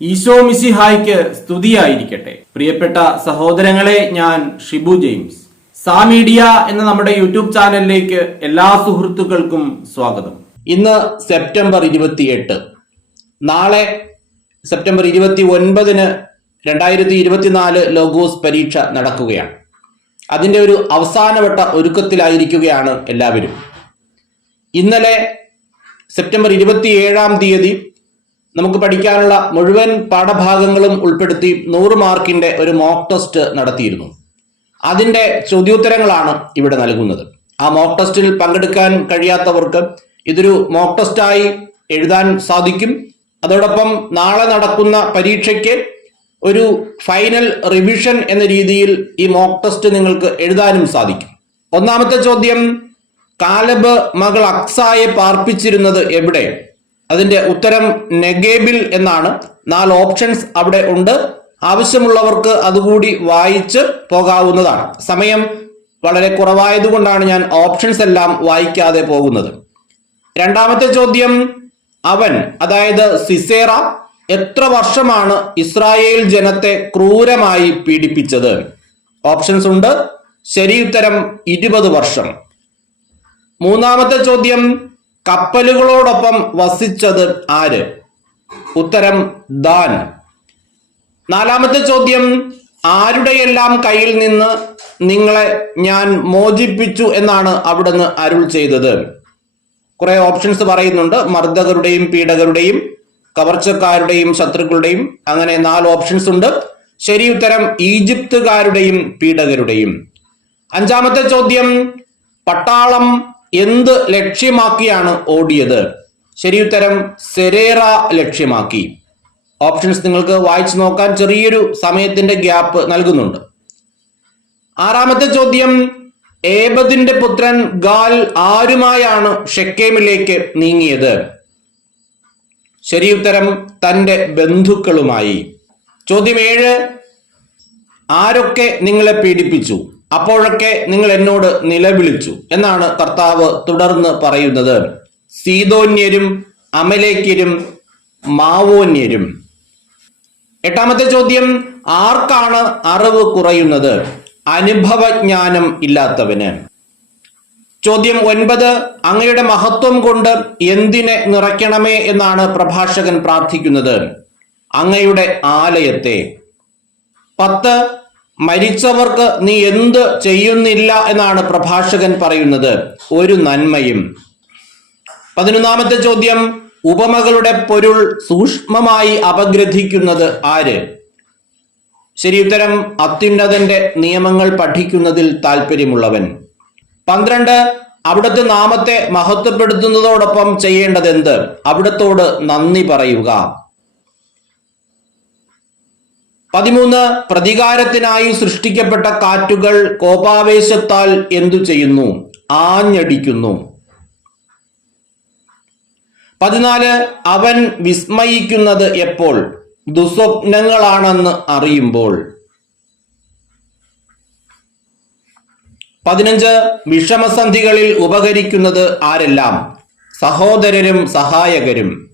ഈശോ മിസിഹായ്ക്ക് സ്തുതിയായിരിക്കട്ടെ. പ്രിയപ്പെട്ട സഹോദരങ്ങളെ ഞാൻ ഷിബു ജെയിംസ്. സാ മീഡിയ എന്ന നമ്മുടെ യൂട്യൂബ് ചാനലിലേക്ക് എല്ലാ സുഹൃത്തുക്കൾക്കും സ്വാഗതം. ഇന്ന് സെപ്റ്റംബർ ഇരുപത്തിയെട്ട്. നാളെ സെപ്റ്റംബർ ഇരുപത്തി ഒൻപതിന് രണ്ടായിരത്തി ഇരുപത്തിനാല് ലോഗോസ് പരീക്ഷ നടക്കുകയാണ്. അതിന്റെ ഒരു അവസാനവട്ട ഒരുക്കത്തിലായിരിക്കുകയാണ് എല്ലാവരും. ഇന്നലെ സെപ്റ്റംബർ ഇരുപത്തിയേഴാം തീയതി നമുക്ക് പഠിക്കാനുള്ള മുഴുവൻ പാഠഭാഗങ്ങളും ഉൾപ്പെടുത്തി നൂറ് മാർക്കിന്റെ ഒരു മോക്ക് ടെസ്റ്റ് നടത്തിയിരുന്നു. അതിന്റെ ചോദ്യോത്തരങ്ങളാണ് ഇവിടെ നൽകുന്നത്. ആ മോക്ക് ടെസ്റ്റിൽ പങ്കെടുക്കാൻ കഴിയാത്തവർക്ക് ഇതൊരു മോക്ക് ടെസ്റ്റായി എഴുതാൻ സാധിക്കും. അതോടൊപ്പം നാളെ നടക്കുന്ന പരീക്ഷയ്ക്ക് ഒരു ഫൈനൽ റിവിഷൻ എന്ന രീതിയിൽ ഈ മോക്ക് ടെസ്റ്റ് നിങ്ങൾക്ക് എഴുതാനും സാധിക്കും. ഒന്നാമത്തെ ചോദ്യം കാലബ് മകൾ അക്സായെ പാർപ്പിച്ചിരുന്നത് എവിടെ? അതിന്റെ ഉത്തരം നെഗേബിൽ എന്നാണ്. നാല് ഓപ്ഷൻസ് അവിടെ ഉണ്ട്. ആവശ്യമുള്ളവർക്ക് അതുകൂടി വായിച്ച് പോകാവുന്നതാണ്. സമയം വളരെ കുറവായതുകൊണ്ടാണ് ഞാൻ ഓപ്ഷൻസ് എല്ലാം വായിക്കാതെ പോകുന്നത്. രണ്ടാമത്തെ ചോദ്യം അവൻ അതായത് സിസേറ എത്ര വർഷമാണ് ഇസ്രായേൽ ജനത്തെ ക്രൂരമായി പീഡിപ്പിച്ചത്? ഓപ്ഷൻസ് ഉണ്ട്. ശരി ഉത്തരം ഇരുപത് വർഷം. മൂന്നാമത്തെ ചോദ്യം കപ്പലുകളോടൊപ്പം വസിച്ചത് ആര്? ഉത്തരം ദാൻ. നാലാമത്തെ ചോദ്യം ആരുടെയെല്ലാം കയ്യിൽ നിന്ന് നിങ്ങളെ ഞാൻ മോചിപ്പിച്ചു എന്നാണ് അവിടുന്ന് അരുൾ ചെയ്തത്? കുറെ ഓപ്ഷൻസ് പറയുന്നുണ്ട്. മർദ്ദകരുടെയും പീഡകരുടെയും കവർച്ചക്കാരുടെയും ശത്രുക്കളുടെയും അങ്ങനെ നാല് ഓപ്ഷൻസ് ഉണ്ട്. ശരി ഉത്തരം ഈജിപ്തുകാരുടെയും പീഡകരുടെയും. അഞ്ചാമത്തെ ചോദ്യം പട്ടാളം എന്ത് ലക്ഷ്യമാക്കിയാണ് ഓടിയത്? ശരി ഉത്തരം സെരേറ ലക്ഷ്യമാക്കി. ഓപ്ഷൻസ് നിങ്ങൾക്ക് വായിച്ചു നോക്കാൻ ചെറിയൊരു സമയത്തിന്റെ ഗ്യാപ്പ് നൽകുന്നുണ്ട്. ആറാമത്തെ ചോദ്യം ഏബദിന്റെ പുത്രൻ ഗാൽ ആരുമായാണ് ഷെക്കേമിലേക്ക് നീങ്ങിയത്? ശരി ഉത്തരം തന്റെ ബന്ധുക്കളുമായി. ചോദ്യം ഏഴ് ആരൊക്കെ നിങ്ങളെ പീഡിപ്പിച്ചു? അപ്പോഴൊക്കെ നിങ്ങൾ എന്നോട് നിലവിളിച്ചു എന്നാണ് കർത്താവ് തുടർന്ന് പറയുന്നത്. സീതോന്യരും അമലേക്കരും മാവോന്യരും. എട്ടാമത്തെ ചോദ്യം ആർക്കാണ് അറിവ് കുറയുന്നത്? അനുഭവജ്ഞാനം ഇല്ലാത്തവന്. ചോദ്യം ഒൻപത് അങ്ങയുടെ മഹത്വം കൊണ്ട് എന്തിനെ നിറയ്ക്കണമേ എന്നാണ് പ്രഭാഷകൻ പ്രാർത്ഥിക്കുന്നത്. അങ്ങയുടെ ആലയത്തെ. പത്ത് മരിച്ചവർക്ക് നീ എന്ത് ചെയ്യുന്നില്ല എന്നാണ് പ്രഭാഷകൻ പറയുന്നത്. ഒരു നന്മയും. പതിനൊന്നാമത്തെ ചോദ്യം ഉപമകളുടെ പൊരുൾ സൂക്ഷ്മമായി അപഗ്രഥിക്കുന്നത് ആര്? ശരി ഉത്തരം അത്യുന്നതന്റെ നിയമങ്ങൾ പഠിക്കുന്നതിൽ താല്പര്യമുള്ളവൻ പന്ത്രണ്ട് അവിടുത്തെ നാമത്തെ മഹത്വപ്പെടുത്തുന്നതോടൊപ്പം ചെയ്യേണ്ടത് എന്ത് അവിടത്തോട് നന്ദി പറയുക. പതിമൂന്ന് പ്രതികാരത്തിനായി സൃഷ്ടിക്കപ്പെട്ട കാറ്റുകൾ കോപാവേശത്താൽ എന്തു ചെയ്യുന്നു? ആഞ്ഞടിക്കുന്നു. പതിനാല് അവൻ വിസ്മയിക്കുന്നത് എപ്പോൾ? ദുസ്വപ്നങ്ങളാണെന്ന് അറിയുമ്പോൾ. പതിനഞ്ച് വിഷമസന്ധികളിൽ ഉപകരിക്കുന്നത് ആരെല്ലാം? സഹോദരരും സഹായകരും.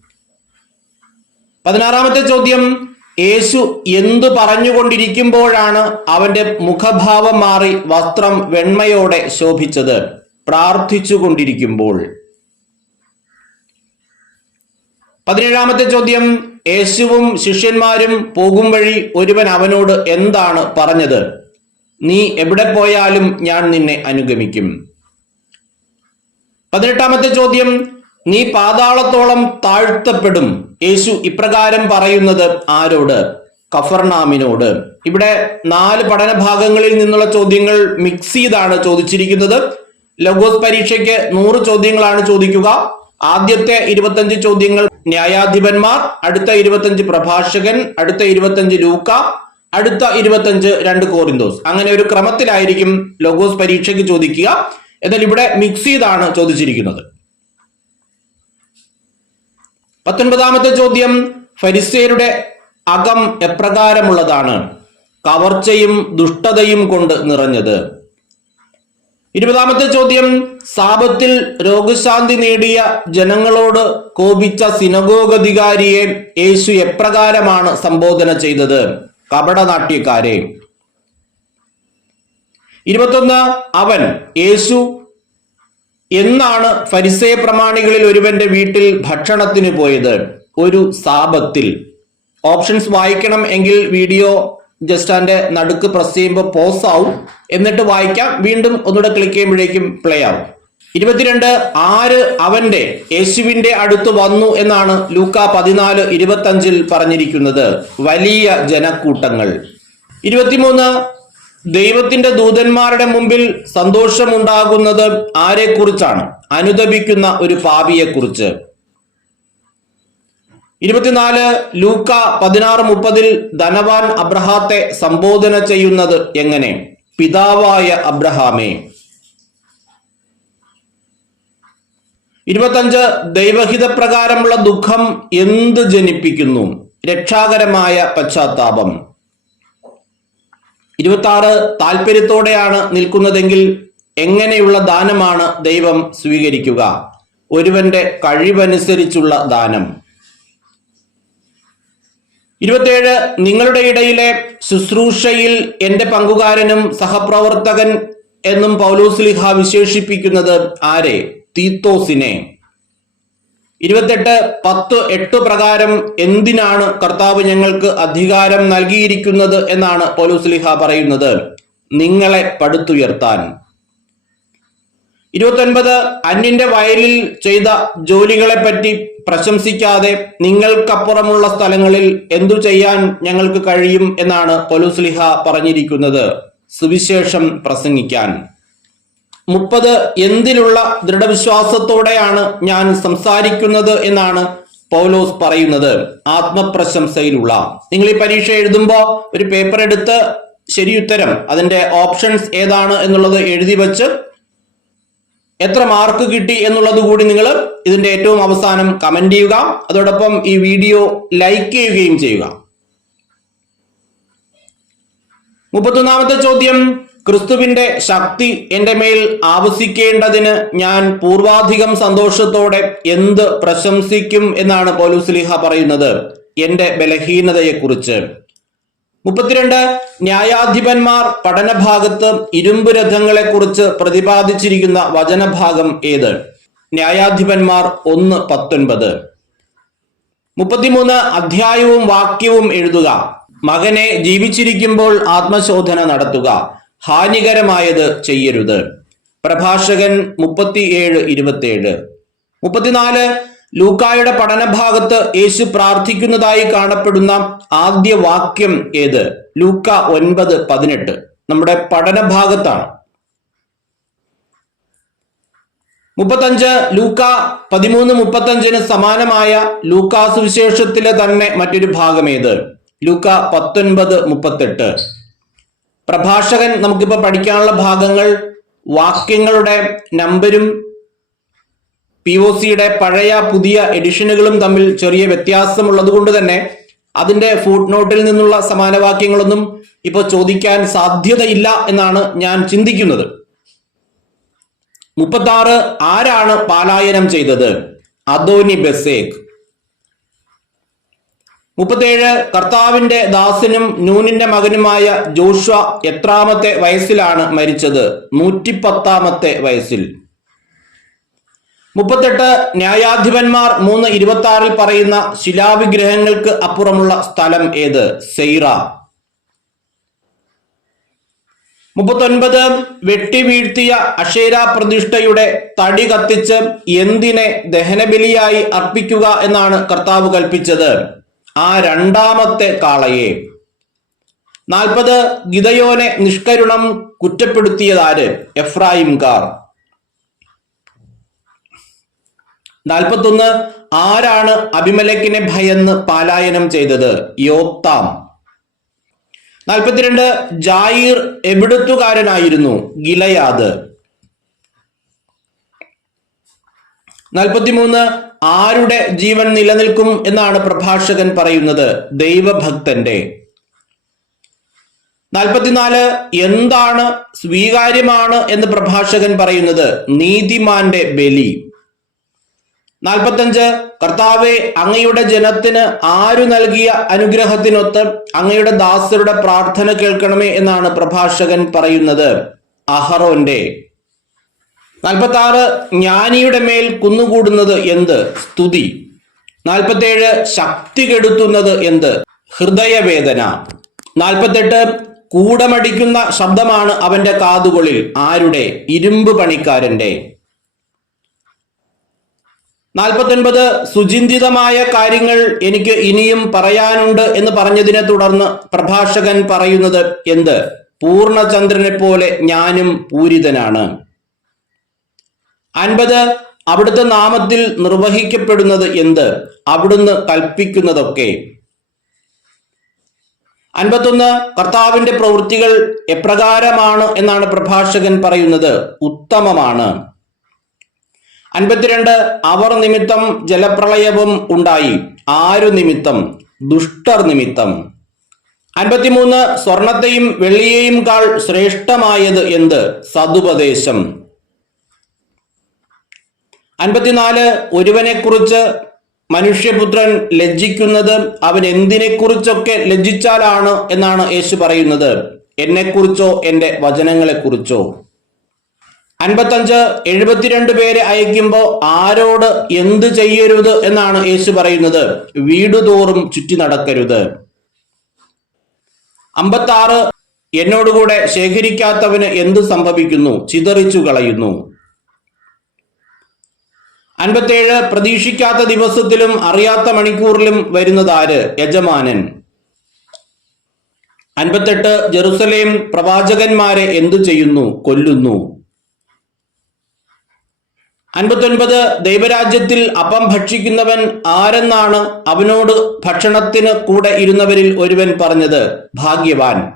പതിനാറാമത്തെ ചോദ്യം യേശു എന്തു പറഞ്ഞുകൊണ്ടിരിക്കുമ്പോഴാണ് അവന്റെ മുഖഭാവം മാറി വസ്ത്രം വെണ്മയോടെ ശോഭിച്ചത്. പ്രാർത്ഥിച്ചുകൊണ്ടിരിക്കുമ്പോൾ. പതിനേഴാമത്തെ ചോദ്യം യേശുവും ശിഷ്യന്മാരും പോകും വഴി ഒരുവൻ അവനോട് എന്താണ് പറഞ്ഞത്? നീ എവിടെ പോയാലും ഞാൻ നിന്നെ അനുഗമിക്കും. പതിനെട്ടാമത്തെ ചോദ്യം നീ പാതാളത്തോളം താഴ്ത്തപ്പെടും. യേശു ഇപ്രകാരം പറയുന്നത് ആരോട്? കഫർനാമിനോട്. ഇവിടെ നാല് പഠന ഭാഗങ്ങളിൽ നിന്നുള്ള ചോദ്യങ്ങൾ മിക്സ് ചെയ്താണ് ചോദിച്ചിരിക്കുന്നത്. ലഗോസ് പരീക്ഷയ്ക്ക് നൂറ് ചോദ്യങ്ങളാണ് ചോദിക്കുക. ആദ്യത്തെ ഇരുപത്തഞ്ച് ചോദ്യങ്ങൾ ന്യായാധിപന്മാർ അടുത്ത ഇരുപത്തഞ്ച് പ്രഭാഷകൻ അടുത്ത ഇരുപത്തഞ്ച് ലൂക്ക അടുത്ത ഇരുപത്തഞ്ച് രണ്ട് കോറിന്തോസ് അങ്ങനെ ഒരു ക്രമത്തിലായിരിക്കും ലഘോസ് പരീക്ഷയ്ക്ക് ചോദിക്കുക. എന്നാൽ ഇവിടെ മിക്സ് ചെയ്താണ് ചോദിച്ചിരിക്കുന്നത്. പത്തൊൻപതാമത്തെ ചോദ്യം ഫരിസേരുടെ അകം എപ്രകാരമുള്ളതാണ്? കവർച്ചയും ദുഷ്ടതയും കൊണ്ട് നിറഞ്ഞത്. ഇരുപതാമത്തെ ചോദ്യം സാപത്തിൽ രോഗശാന്തി നേടിയ ജനങ്ങളോട് കോപിച്ച സിനഗോഗധികാരിയെ യേശു എപ്രകാരമാണ് സംബോധന ചെയ്തത്? കപടനാട്യക്കാരെ. ഇരുപത്തൊന്ന് അവൻ യേശു എന്നാണ് ഫരിസയ പ്രമാണികളിൽ ഒരുവന്റെ വീട്ടിൽ ഭക്ഷണത്തിന് പോയത്. ഒരു സാപത്തിൽ. ഓപ്ഷൻസ് വായിക്കണം എങ്കിൽ വീഡിയോ ജസ്റ്റ് നടുക്ക് പ്രസ് ചെയ്യുമ്പോൾ പോസ് ആവും. എന്നിട്ട് വായിക്കാം. വീണ്ടും ഒന്നുകൂടെ ക്ലിക്ക് ചെയ്യുമ്പോഴേക്കും പ്ലേ ആവും. ഇരുപത്തിരണ്ട് ആര് അവന്റെ യേശുവിന്റെ അടുത്ത് വന്നു എന്നാണ് ലൂക്ക പതിനാല് ഇരുപത്തഞ്ചിൽ പറഞ്ഞിരിക്കുന്നത്. വലിയ ജനക്കൂട്ടങ്ങൾ. ഇരുപത്തിമൂന്ന് ദൈവത്തിന്റെ ദൂതന്മാരുടെ മുമ്പിൽ സന്തോഷമുണ്ടാകുന്നത് ആരെക്കുറിച്ചാണ്? അനുദപിക്കുന്ന ഒരു പാപിയെക്കുറിച്ച്. ഇരുപത്തിനാല് ലൂക്ക പതിനാറ് മുപ്പതിൽ ധനവാൻ അബ്രഹാത്തെ സംബോധന ചെയ്യുന്നത് എങ്ങനെ? പിതാവായ അബ്രഹാമേ. ഇരുപത്തഞ്ച് ദൈവഹിതപ്രകാരമുള്ള ദുഃഖം എന്ത് ജനിപ്പിക്കുന്നു? രക്ഷാകരമായ പശ്ചാത്താപം. ഇരുപത്തി ആറ് താല്പര്യത്തോടെയാണ് നിൽക്കുന്നതെങ്കിൽ എങ്ങനെയുള്ള ദാനമാണ് ദൈവം സ്വീകരിക്കുക? ഒരുവന്റെ കഴിവനുസരിച്ചുള്ള ദാനം. ഇരുപത്തിയേഴ് നിങ്ങളുടെ ഇടയിലെ ശുശ്രൂഷയിൽ എന്റെ പങ്കുകാരനും സഹപ്രവർത്തകൻ എന്നും പൗലോസ് പൗലോസ്ലിഹ വിശേഷിപ്പിക്കുന്നത് ആരെ? തീത്തോസിനെ. ഇരുപത്തെട്ട് പത്ത് എട്ട് പ്രകാരം എന്തിനാണ് കർത്താവ് ഞങ്ങൾക്ക് അധികാരം നൽകിയിരിക്കുന്നത് എന്നാണ് പൗലോസ്ലിഹ പറയുന്നത്? നിങ്ങളെ പടുത്തുയർത്താൻ. ഇരുപത്തൊൻപത് അന്യന്റെ വയലിൽ ചെയ്ത ജോലികളെ പറ്റി പ്രശംസിക്കാതെ നിങ്ങൾക്കപ്പുറമുള്ള സ്ഥലങ്ങളിൽ എന്തു ചെയ്യാൻ ഞങ്ങൾക്ക് കഴിയും എന്നാണ് പൊലുസ്ലിഹ പറഞ്ഞിരിക്കുന്നത്? സുവിശേഷം പ്രസംഗിക്കാൻ. മുപ്പത് എന്തിലുള്ള ദൃഢവിശ്വാസത്തോടെയാണ് ഞാൻ സംസാരിക്കുന്നത് എന്നാണ് പൗലോസ് പറയുന്നത്. ആത്മപ്രശംസയിലുള്ള. നിങ്ങൾ ഈ പരീക്ഷ എഴുതുമ്പോൾ ഒരു പേപ്പർ എടുത്ത് ശരിയുത്തരം അതിന്റെ ഓപ്ഷൻസ് ഏതാണ് എന്നുള്ളത് എഴുതി വച്ച് എത്ര മാർക്ക് കിട്ടി എന്നുള്ളത് കൂടി നിങ്ങൾ ഇതിന്റെ ഏറ്റവും അവസാനം കമന്റ് ചെയ്യുക. അതോടൊപ്പം ഈ വീഡിയോ ലൈക്ക് ചെയ്യുകയും ചെയ്യുക. മുപ്പത്തൊന്നാമത്തെ ചോദ്യം ക്രിസ്തുവിന്റെ ശക്തി എന്റെ മേൽ ആവസിക്കേണ്ടതിന് ഞാൻ പൂർവാധികം സന്തോഷത്തോടെ എന്ത് പ്രശംസിക്കും എന്നാണ് പൗലുസ്ലിഹ പറയുന്നത്. എന്റെ ബലഹീനതയെക്കുറിച്ച്. മുപ്പത്തിരണ്ട് ന്യായാധിപന്മാർ പഠനഭാഗത്ത് ഇരുമ്പ് രഥങ്ങളെ കുറിച്ച് പ്രതിപാദിച്ചിരിക്കുന്ന വചനഭാഗം ഏത്? ന്യായാധിപന്മാർ ഒന്ന് പത്തൊൻപത്. മുപ്പത്തിമൂന്ന് അധ്യായവും വാക്യവും എഴുതുക. മകനെ ജീവിച്ചിരിക്കുമ്പോൾ ആത്മശോധന നടത്തുക. ഹാനികരമായത് ചെയ്യരുത്. പ്രഭാഷകൻ മുപ്പത്തിയേഴ് ഇരുപത്തിയേഴ്. മുപ്പത്തിനാല് ലൂക്കായുടെ പഠനഭാഗത്ത് യേശു പ്രാർത്ഥിക്കുന്നതായി കാണപ്പെടുന്ന ആദ്യ വാക്യം ഏത്? ലൂക്ക ഒൻപത് പതിനെട്ട്. നമ്മുടെ പഠനഭാഗത്താണ്. മുപ്പത്തഞ്ച് ലൂക്ക പതിമൂന്ന് മുപ്പത്തഞ്ചിന് സമാനമായ ലൂക്കാ സുവിശേഷത്തിലെ തന്നെ മറ്റൊരു ഭാഗം ഏത്? ലൂക്ക പത്തൊൻപത് മുപ്പത്തെട്ട്. പ്രഭാഷകൻ നമുക്കിപ്പോൾ പഠിക്കാനുള്ള ഭാഗങ്ങൾ വാക്യങ്ങളുടെ നമ്പരും പി ഒ സിയുടെ പഴയ പുതിയ എഡിഷനുകളും തമ്മിൽ ചെറിയ വ്യത്യാസമുള്ളത് കൊണ്ട് തന്നെ അതിന്റെ ഫുട് നോട്ടിൽ നിന്നുള്ള സമാനവാക്യങ്ങളൊന്നും ഇപ്പോൾ ചോദിക്കാൻ സാധ്യതയില്ല എന്നാണ് ഞാൻ ചിന്തിക്കുന്നത്. മുപ്പത്തി ആരാണ് പാലായനം ചെയ്തത്? Adoni Bezek. മുപ്പത്തേഴ് കർത്താവിന്റെ ദാസനും നൂനിന്റെ മകനുമായ ജോഷ്വ എത്രാമത്തെ വയസ്സിലാണ് മരിച്ചത്? നൂറ്റിപ്പത്താമത്തെ വയസ്സിൽ. മുപ്പത്തെട്ട് ന്യായാധിപന്മാർ മൂന്ന് ഇരുപത്തി ആറിൽ പറയുന്ന ശിലാവിഗ്രഹങ്ങൾക്ക് അപ്പുറമുള്ള സ്ഥലം ഏത്? സെയ്റ. മുപ്പത്തൊൻപത് വെട്ടി വീഴ്ത്തിയ അഷേര പ്രതിഷ്ഠയുടെ തടി കത്തിച്ച് എന്തിനെ ദഹനബലിയായി അർപ്പിക്കുക എന്നാണ് കർത്താവ് കൽപ്പിച്ചത്? ആ രണ്ടാമത്തെ കാളയെ. നാൽപ്പത് ഗിതയോനെ നിഷ്കരുണം കുറ്റപ്പെടുത്തിയതാര് എഫ്രായിംകാർ. നാൽപ്പത്തൊന്ന് ആരാണ് അഭിമലക്കിനെ ഭയന്ന് പാലായനം ചെയ്തത്? യോത്താം നാൽപ്പത്തിരണ്ട് ജായിർ എവിടുത്തുകാരനായിരുന്നു? ഗിലയാദ്. നാൽപ്പത്തിമൂന്ന് ആരുടെ ജീവൻ നിലനിൽക്കും എന്നാണ് പ്രഭാഷകൻ പറയുന്നത് ദൈവഭക്തന്റെ. നാൽപ്പത്തിനാല് എന്താണ് സ്വീകാര്യമാണ് എന്ന് പ്രഭാഷകൻ പറയുന്നത് നീതിമാന്റെ ബലി. നാൽപ്പത്തഞ്ച് കർത്താവെ അങ്ങയുടെ ജനത്തിന് ആരു നൽകിയ അനുഗ്രഹത്തിനൊത്ത് അങ്ങയുടെ ദാസരുടെ പ്രാർത്ഥന കേൾക്കണമേ എന്നാണ് പ്രഭാഷകൻ പറയുന്നത്. അഹറോന്റെ. നാൽപ്പത്തി ആറ് ജ്ഞാനിയുടെ മേൽ കുന്നുകൂടുന്നത് എന്ത്? സ്തുതി. നാൽപ്പത്തേഴ് ശക്തി കെടുത്തുന്നത് എന്ത്? ഹൃദയവേദന. നാൽപ്പത്തെട്ട് കൂടമടിക്കുന്ന ശബ്ദമാണ് അവന്റെ കാതുകളിൽ. ആരുടെ? ഇരുമ്പ് പണിക്കാരന്റെ. നാൽപ്പത്തൊൻപത് സുചിന്തിതമായ കാര്യങ്ങൾ എനിക്ക് ഇനിയും പറയാനുണ്ട് എന്ന് പറഞ്ഞതിനെ തുടർന്ന് പ്രഭാഷകൻ പറയുന്നത് എന്ത്? പൂർണചന്ദ്രനെ പോലെ ഞാനും പൂരിതനാണ്. അൻപത് അവിടുത്തെ നാമത്തിൽ നിർവഹിക്കപ്പെടുന്നത് എന്ത്? അവിടുന്ന് കൽപ്പിക്കുന്നതൊക്കെ. അൻപത്തൊന്ന് കർത്താവിന്റെ പ്രവൃത്തികൾ എപ്രകാരമാണ് എന്നാണ് പ്രഭാഷകൻ പറയുന്നത്. ഉത്തമമാണ്. അൻപത്തിരണ്ട് അവർ നിമിത്തം ജലപ്രളയവും ഉണ്ടായി. ആരു നിമിത്തം? ദുഷ്ടർ നിമിത്തം. അൻപത്തിമൂന്ന് സ്വർണത്തെയും വെള്ളിയെയും കാൾ ശ്രേഷ്ഠമായത് എന്ത്? സതുപദേശം. അൻപത്തിനാല് ഒരുവനെക്കുറിച്ച് മനുഷ്യപുത്രൻ ലജ്ജിക്കുന്നത് അവൻ എന്തിനെക്കുറിച്ചൊക്കെ ലജ്ജിച്ചാലാണ് എന്നാണ് യേശു പറയുന്നത്. എന്നെക്കുറിച്ചോ എന്റെ വചനങ്ങളെക്കുറിച്ചോ? അൻപത്തഞ്ച് എഴുപത്തിരണ്ട് പേരെ അയക്കുമ്പോൾ ആരോട് എന്ത് ചെയ്യരുത് എന്നാണ് യേശു പറയുന്നത്? വീടുതോറും ചുറ്റി നടക്കരുത്. അമ്പത്താറ് എന്നോടുകൂടെ ശേഖരിക്കാത്തവന് എന്ത് സംഭവിക്കുന്നു? ചിതറിച്ചു കളയുന്നു. അൻപത്തേഴ് പ്രതീക്ഷിക്കാത്ത ദിവസത്തിലും അറിയാത്ത മണിക്കൂറിലും വരുന്നതാര് യജമാനൻ. അൻപത്തെട്ട് ജെറുസലേം പ്രവാചകന്മാരെ എന്തു ചെയ്യുന്നു? കൊല്ലുന്നു. അൻപത്തൊൻപത് ദൈവരാജ്യത്തിൽ അപ്പം ഭക്ഷിക്കുന്നവൻ ആരെന്നാണ് അവനോട് ഭക്ഷണത്തിന് കൂടെ ഇരുന്നവരിൽ ഒരുവൻ പറഞ്ഞത്? ഭാഗ്യവാൻ.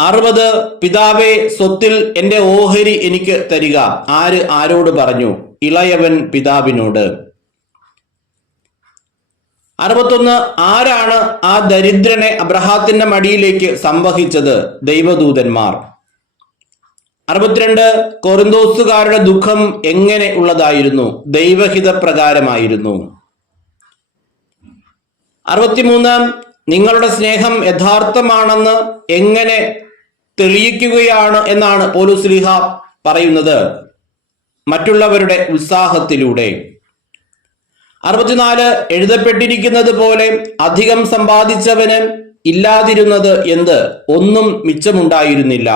അറുപത് പിതാവേ സ്വത്തിൽ എന്റെ ഓഹരി എനിക്ക് തരിക. ആര്? ആരോട് പറഞ്ഞു? ഇളയവൻ പിതാവിനോട് അറുപത്തൊന്ന് ആരാണ് ആ ദരിദ്രനെ അബ്രഹാത്തിന്റെ മടിയിലേക്ക് സംവഹിച്ചത്? ദൈവദൂതന്മാർ അറുപത്തിരണ്ട് കൊറിന്തോസുകാരുടെ ദുഃഖം എങ്ങനെ ഉള്ളതായിരുന്നു? ദൈവഹിത പ്രകാരമായിരുന്നു അറുപത്തിമൂന്ന് നിങ്ങളുടെ സ്നേഹം യഥാർത്ഥമാണെന്ന് എങ്ങനെ തെളിയിക്കുകയാണ്? എന്നാണ് പോലുസ്ലിഹ പറയുന്നത്. മറ്റുള്ളവരുടെ ഉത്സാഹത്തിലൂടെ. അറുപത്തിനാല് എഴുതപ്പെട്ടിരിക്കുന്നത് പോലെ അധികം സമ്പാദിച്ചവന് ഇല്ലാതിരുന്നത് എന്ത്? ഒന്നും മിച്ചമുണ്ടായിരുന്നില്ല.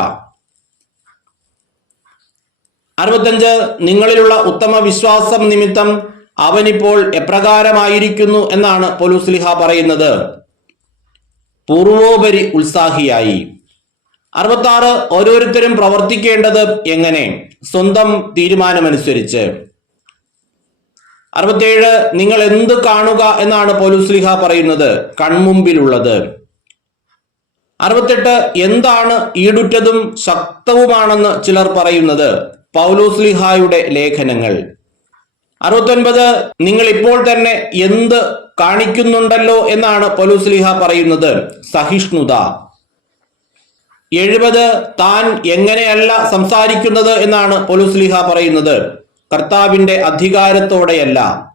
അറുപത്തഞ്ച് നിങ്ങളിലുള്ള ഉത്തമ വിശ്വാസം നിമിത്തം അവനിപ്പോൾ എപ്രകാരമായിരിക്കുന്നു എന്നാണ് പൊലൂസ്ലിഹ പറയുന്നത്. പൂർവോപരി ഉത്സാഹിയായി. അറുപത്തി ആറ് ഓരോരുത്തരും പ്രവർത്തിക്കേണ്ടത് എങ്ങനെ? സ്വന്തം തീരുമാനമനുസരിച്ച്. അറുപത്തിയേഴ് നിങ്ങൾ എന്ത് കാണുക എന്നാണ് പോലുസ്ലിഹ പറയുന്നത്. കൺമുമ്പിലുള്ളത്. അറുപത്തെട്ട് എന്താണ് ഈടുറ്റതും ശക്തവുമാണെന്ന് ചിലർ പറയുന്നത്. പൗലോസ്ലിഹായുടെ ലേഖനങ്ങൾ. അറുപത്തൊൻപത് നിങ്ങൾ ഇപ്പോൾ തന്നെ എന്ത് കാണിക്കുന്നുണ്ടല്ലോ എന്നാണ് പൗലോസ്ലിഹ പറയുന്നത്. സഹിഷ്ണുത. എഴുപത് താൻ എങ്ങനെയല്ല സംസാരിക്കുന്നത് എന്നാണ് പൊലുസ്ലിഹ പറയുന്നത്. കർത്താവിന്റെ അധികാരത്തോടെയല്ല.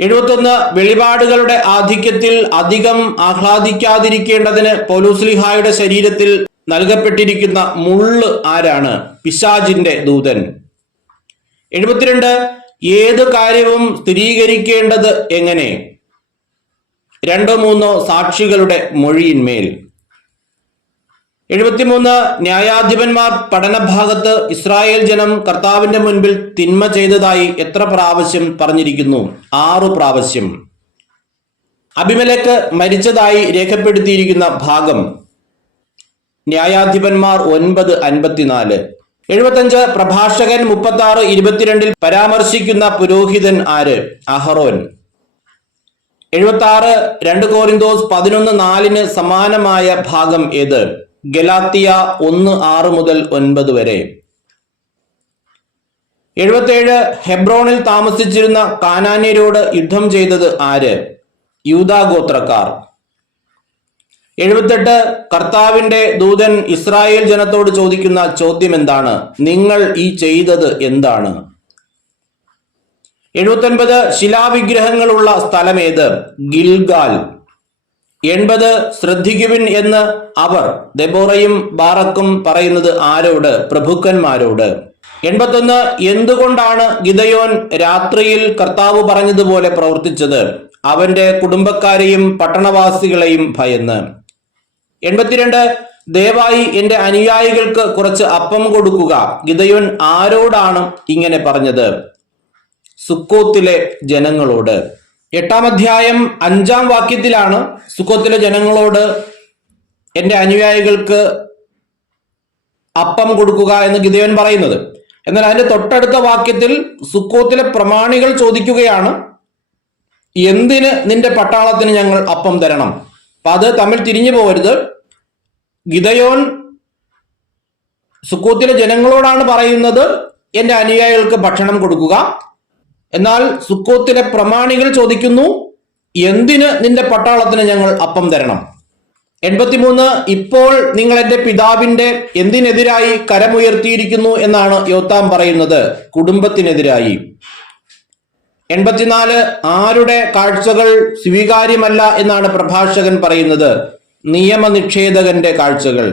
എഴുപത്തൊന്ന് വെളിപാടുകളുടെ ആധിക്യത്തിൽ അധികം ആഹ്ലാദിക്കാതിരിക്കേണ്ടതിന് പൗലൂസ്ലിഹായുടെ ശരീരത്തിൽ നൽകപ്പെട്ടിരിക്കുന്ന മുള്ള് ആരാണ്? പിശാജിന്റെ ദൂതൻ. എഴുപത്തിരണ്ട് ഏത് കാര്യവും സ്ഥിരീകരിക്കേണ്ടത് എങ്ങനെ? രണ്ടോ മൂന്നോ സാക്ഷികളുടെ മൊഴിയിന്മേൽ. എഴുപത്തിമൂന്ന് ന്യായാധിപന്മാർ പഠനഭാഗത്ത് ഇസ്രായേൽ ജനം കർത്താവിന്റെ മുൻപിൽ തിന്മ ചെയ്തതായി എത്ര പ്രാവശ്യം പറഞ്ഞിരിക്കുന്നു? ആറു പ്രാവശ്യം. അഭിമലക്ക് മരിച്ചതായി രേഖപ്പെടുത്തിയിരിക്കുന്ന ഭാഗം. ന്യായാധിപന്മാർ ഒൻപത് അൻപത്തിനാല്. എഴുപത്തഞ്ച് പ്രഭാഷകൻ മുപ്പത്തി ആറ് ഇരുപത്തിരണ്ടിൽ പരാമർശിക്കുന്ന പുരോഹിതൻ ആര്? അഹറോൻ. എഴുപത്തി ആറ് രണ്ട് കോറിന്തോസ് പതിനൊന്ന് നാലിന് സമാനമായ ഭാഗം ഏത്? ഗലാത്തിയ ഒന്ന് ആറ് മുതൽ ഒൻപത് വരെ. എഴുപത്തേഴ് ഹെബ്രോണിൽ താമസിച്ചിരുന്ന കാനാന്യരോട് യുദ്ധം ചെയ്തത് ആര്? യൂതാഗോത്രക്കാർ എഴുപത്തെട്ട് കർത്താവിന്റെ ദൂതൻ ഇസ്രായേൽ ജനത്തോട് ചോദിക്കുന്ന ചോദ്യം എന്താണ്? നിങ്ങൾ ഈ ചെയ്തത് എന്താണ്? എഴുപത്തൊൻപത് ശിലാവിഗ്രഹങ്ങളുള്ള സ്ഥലമേത് ഗിൽഗാൽ. എൺപത് ശ്രദ്ധിക്കുവിൻ എന്ന് അവർ ദെബോറയും ബാറക്കും പറയുന്നത് ആരോട്? പ്രഭുക്കന്മാരോട്. എൺപത്തൊന്ന് എന്തുകൊണ്ടാണ് ഗിതയോൻ രാത്രിയിൽ കർത്താവ് പറഞ്ഞതുപോലെ പ്രവർത്തിച്ചത്? അവന്റെ കുടുംബക്കാരെയും പട്ടണവാസികളെയും ഭയന്ന്. എൺപത്തിരണ്ട് ദയവായി എന്റെ അനുയായികൾക്ക് കുറച്ച് അപ്പം കൊടുക്കുക. ഗിതയോൻ ആരോടാണ് ഇങ്ങനെ പറഞ്ഞത്? സുക്കോത്തിലെ ജനങ്ങളോട്. എട്ടാം അധ്യായം അഞ്ചാം വാക്യത്തിലാണ് സുഖത്തിലെ ജനങ്ങളോട് എന്റെ അനുയായികൾക്ക് അപ്പം കൊടുക്കുക എന്ന് ഗിതയോൻ പറയുന്നത്. എന്നാൽ അതിന്റെ തൊട്ടടുത്ത വാക്യത്തിൽ സുക്കോത്തിലെ പ്രമാണികൾ ചോദിക്കുകയാണ് എന്തിന് നിന്റെ പട്ടാളത്തിന് ഞങ്ങൾ അപ്പം തരണം? അപ്പൊ അത് തമ്മിൽ തിരിഞ്ഞു പോകരുത്. ഗിതയോൻ സുക്കോത്തിലെ ജനങ്ങളോടാണ് പറയുന്നത് എന്റെ അനുയായികൾക്ക് ഭക്ഷണം കൊടുക്കുക. എന്നാൽ സുക്കോത്തിലെ പ്രമാണികൾ ചോദിക്കുന്നു എന്തിന് നിന്റെ പട്ടാളത്തിന് ഞങ്ങൾ അപ്പം തരണം? എൺപത്തിമൂന്ന് ഇപ്പോൾ നിങ്ങൾ എന്റെ പിതാവിന്റെ എന്തിനെതിരായി കരമുയർത്തിയിരിക്കുന്നു എന്നാണ് യോത്താം പറയുന്നത് കുടുംബത്തിനെതിരായി. എൺപത്തിനാല് ആരുടെ കാഴ്ചകൾ സ്വീകാര്യമല്ല എന്നാണ് പ്രഭാഷകൻ പറയുന്നത് നിയമനിഷേധകന്റെ കാഴ്ചകൾ.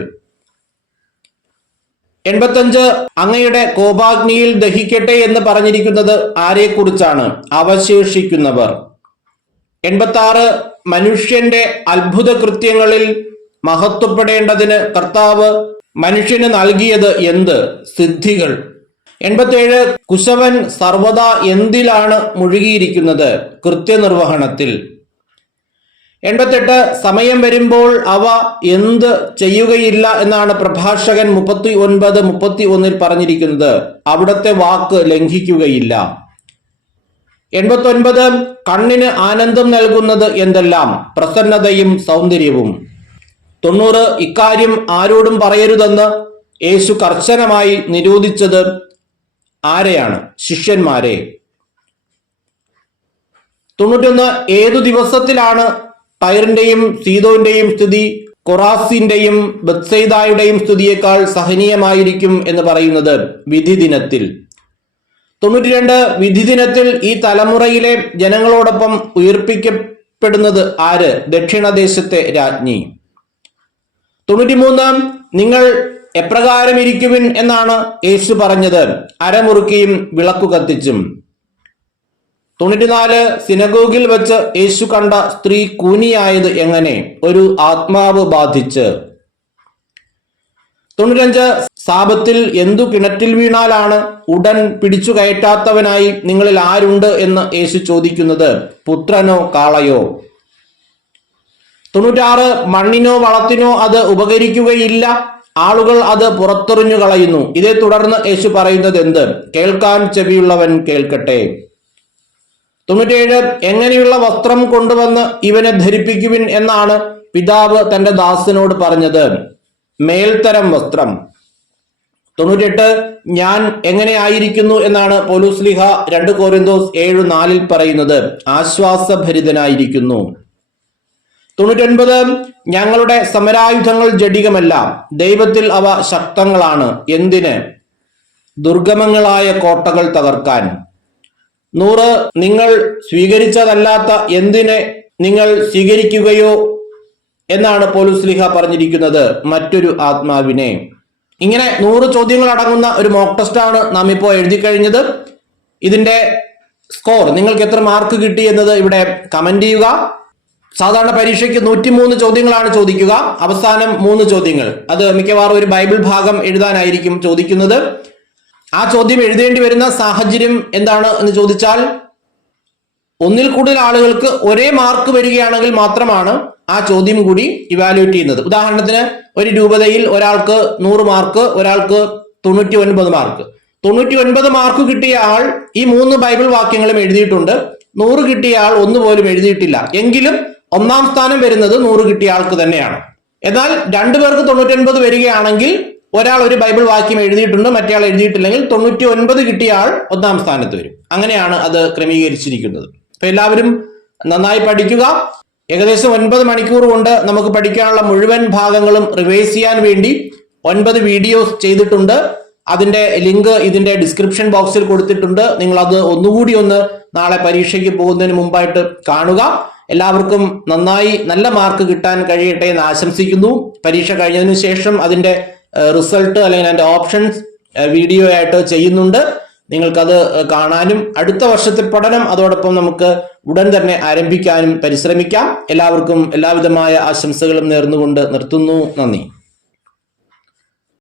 എൺപത്തഞ്ച് അങ്ങയുടെ കോപാഗ്നിയിൽ ദഹിക്കട്ടെ എന്ന് പറഞ്ഞിരിക്കുന്നത് ആരെക്കുറിച്ചാണ്? അവശേഷിക്കുന്നവർ. എൺപത്തി ആറ് മനുഷ്യന്റെ അത്ഭുത കൃത്യങ്ങളിൽ മഹത്വപ്പെടേണ്ടതിന് കർത്താവ് മനുഷ്യന് നൽകിയത് എന്ത്? സിദ്ധികൾ. എൺപത്തേഴ് കുശവൻ സർവദാ എന്തിലാണ് മുഴുകിയിരിക്കുന്നത്? കൃത്യനിർവഹണത്തിൽ. എൺപത്തെട്ട് സമയം വരുമ്പോൾ അവ എന്ത് ചെയ്യുകയില്ല എന്നാണ് പ്രഭാഷകൻ മുപ്പത്തി ഒൻപത് മുപ്പത്തി ഒന്നിൽ പറഞ്ഞിരിക്കുന്നത്. അവിടുത്തെ വാക്ക് ലംഘിക്കുകയില്ല. എൺപത്തൊൻപത് കണ്ണിന് ആനന്ദം നൽകുന്നത് എന്തെല്ലാം? പ്രസന്നതയും സൗന്ദര്യവും. തൊണ്ണൂറ് ഇക്കാര്യം ആരോടും പറയരുതെന്ന് യേശു കർശനമായി നിരോധിച്ചത് ആരെയാണ്? ശിഷ്യന്മാരെ. തൊണ്ണൂറ്റൊന്ന് ഏതു ദിവസത്തിലാണ് ടയറിന്റെയും സീതോന്റെയും സ്ഥിതി കൊറാസിന്റെയും ബത്സൈദായുടെയും സ്ഥിതിയേക്കാൾ സഹനീയമായിരിക്കും എന്ന് പറയുന്നത് വിധി ദിനത്തിൽ തൊണ്ണൂറ്റിരണ്ട് വിധി ദിനത്തിൽ ഈ തലമുറയിലെ ജനങ്ങളോടൊപ്പം ഉയർപ്പിക്കപ്പെടുന്നത് ആര്? ദക്ഷിണദേശത്തെ രാജ്ഞി. തൊണ്ണൂറ്റിമൂന്ന് നിങ്ങൾ എപ്രകാരം ഇരിക്കുവിൻ എന്നാണ് യേശു പറഞ്ഞത്. അരമുറുക്കിയും വിളക്കു കത്തിച്ചും. തൊണ്ണൂറ്റിനാല് സിനഗോഗിൽ വെച്ച് യേശു കണ്ട സ്ത്രീ കൂനിയായത് എങ്ങനെ? ഒരു ആത്മാവ് ബാധിച്ച്. തൊണ്ണൂറ്റഞ്ച് സാപത്തിൽ എന്തു കിണറ്റിൽ വീണാലാണ് ഉടൻ പിടിച്ചു കയറ്റാത്തവനായി നിങ്ങളിൽ ആരുണ്ട് എന്ന് യേശു ചോദിക്കുന്നത് പുത്രനോ കാളയോ? തൊണ്ണൂറ്റാറ് മണ്ണിനോ വളത്തിനോ അത് ഉപകരിക്കുകയില്ല. ആളുകൾ അത് പുറത്തെറിഞ്ഞു കളയുന്നു. ഇതേ തുടർന്ന് യേശു പറയുന്നത് എന്ത് കേൾക്കാൻ ചെവിയുള്ളവൻ കേൾക്കട്ടെ. തൊണ്ണൂറ്റേഴ് എങ്ങനെയുള്ള വസ്ത്രം കൊണ്ടുവന്ന് ഇവനെ ധരിപ്പിക്കുവിൻ എന്നാണ് പിതാവ് തന്റെ ദാസനോട് പറഞ്ഞത്. മേൽത്തരം വസ്ത്രം. തൊണ്ണൂറ്റെട്ട് ഞാൻ എങ്ങനെ ആയിരിക്കുന്നു എന്നാണ് പോലൂസ്ലിഹ രണ്ട് കോരിന്തോസ് ഏഴ് നാലിൽ പറയുന്നത്. ആശ്വാസഭരിതനായിരിക്കുന്നു. തൊണ്ണൂറ്റൊൻപത് ഞങ്ങളുടെ സമരായുധങ്ങൾ ജഡികമല്ല ദൈവത്തിൽ അവ ശക്തങ്ങളാണ്. എന്തിന്? ദുർഗമങ്ങളായ കോട്ടകൾ തകർക്കാൻ. നൂറ് നിങ്ങൾ സ്വീകരിച്ചതല്ലാത്ത എന്തിനെ നിങ്ങൾ സ്വീകരിക്കുകയോ എന്നാണ് പോലുസ്ലിഹ പറഞ്ഞിരിക്കുന്നത് മറ്റൊരു ആത്മാവിനെ. ഇങ്ങനെ നൂറ് ചോദ്യങ്ങൾ അടങ്ങുന്ന ഒരു മോക്ക് ആണ് നാം ഇപ്പോൾ എഴുതി കഴിഞ്ഞത് ഇതിന്റെ സ്കോർ നിങ്ങൾക്ക് എത്ര മാർക്ക് കിട്ടി എന്നത് ഇവിടെ കമന്റ് ചെയ്യുക. സാധാരണ പരീക്ഷയ്ക്ക് നൂറ്റിമൂന്ന് ചോദ്യങ്ങളാണ് ചോദിക്കുക. അവസാനം മൂന്ന് ചോദ്യങ്ങൾ. അത് മിക്കവാറും ഒരു ബൈബിൾ ഭാഗം എഴുതാനായിരിക്കും ചോദിക്കുന്നത്. ആ ചോദ്യം എഴുതേണ്ടി വരുന്ന സാഹചര്യം എന്താണ് എന്ന് ചോദിച്ചാൽ ഒന്നിൽ കൂടുതൽ ആളുകൾക്ക് ഒരേ മാർക്ക് വരികയാണെങ്കിൽ മാത്രമാണ് ആ ചോദ്യം കൂടി ഇവാലുവേറ്റ് ചെയ്യുന്നത്. ഉദാഹരണത്തിന് ഒരു രൂപതയിൽ ഒരാൾക്ക് നൂറ് മാർക്ക് ഒരാൾക്ക് തൊണ്ണൂറ്റി ഒൻപത് മാർക്ക് തൊണ്ണൂറ്റി ഒൻപത് മാർക്ക് കിട്ടിയ ആൾ ഈ മൂന്ന് ബൈബിൾ വാക്യങ്ങളും എഴുതിയിട്ടുണ്ട്. നൂറ് കിട്ടിയ ആൾ ഒന്നുപോലും എഴുതിയിട്ടില്ല. എങ്കിലും ഒന്നാം സ്ഥാനം വരുന്നത് നൂറ് കിട്ടിയ ആൾക്ക് തന്നെയാണ്. എന്നാൽ രണ്ടുപേർക്ക് തൊണ്ണൂറ്റൊൻപത് വരികയാണെങ്കിൽ ഒരാൾ ഒരു ബൈബിൾ വാക്യം എഴുതിയിട്ടുണ്ട് മറ്റേയാൾ എഴുതിയിട്ടില്ലെങ്കിൽ തൊണ്ണൂറ്റി ഒൻപത് കിട്ടിയ ആൾ ഒന്നാം സ്ഥാനത്ത് വരും. അങ്ങനെയാണ് അത് ക്രമീകരിച്ചിരിക്കുന്നത്. അപ്പൊ എല്ലാവരും നന്നായി പഠിക്കുക. ഏകദേശം ഒൻപത് മണിക്കൂർ കൊണ്ട് നമുക്ക് പഠിക്കാനുള്ള മുഴുവൻ ഭാഗങ്ങളും റിവൈസ് ചെയ്യാൻ വേണ്ടി ഒൻപത് വീഡിയോസ് ചെയ്തിട്ടുണ്ട്. അതിന്റെ ലിങ്ക് ഇതിന്റെ ഡിസ്ക്രിപ്ഷൻ ബോക്സിൽ കൊടുത്തിട്ടുണ്ട്. നിങ്ങൾ അത് ഒന്നുകൂടി ഒന്ന് നാളെ പരീക്ഷയ്ക്ക് പോകുന്നതിന് മുമ്പായിട്ട് കാണുക. എല്ലാവർക്കും നന്നായി നല്ല മാർക്ക് കിട്ടാൻ കഴിയട്ടെ എന്ന് ആശംസിക്കുന്നു. പരീക്ഷ കഴിഞ്ഞതിന് ശേഷം അതിന്റെ റിസൾട്ട് അല്ലെങ്കിൽ അതിന്റെ ഓപ്ഷൻസ് വീഡിയോ ആയിട്ട് ചെയ്യുന്നുണ്ട്. നിങ്ങൾക്കത് കാണാനും അടുത്ത വർഷത്തെ പഠനം അതോടൊപ്പം നമുക്ക് ഉടൻ തന്നെ ആരംഭിക്കാനും പരിശ്രമിക്കാം. എല്ലാവർക്കും എല്ലാവിധമായ ആശംസകളും നേർന്നുകൊണ്ട് നിർത്തുന്നു. നന്ദി.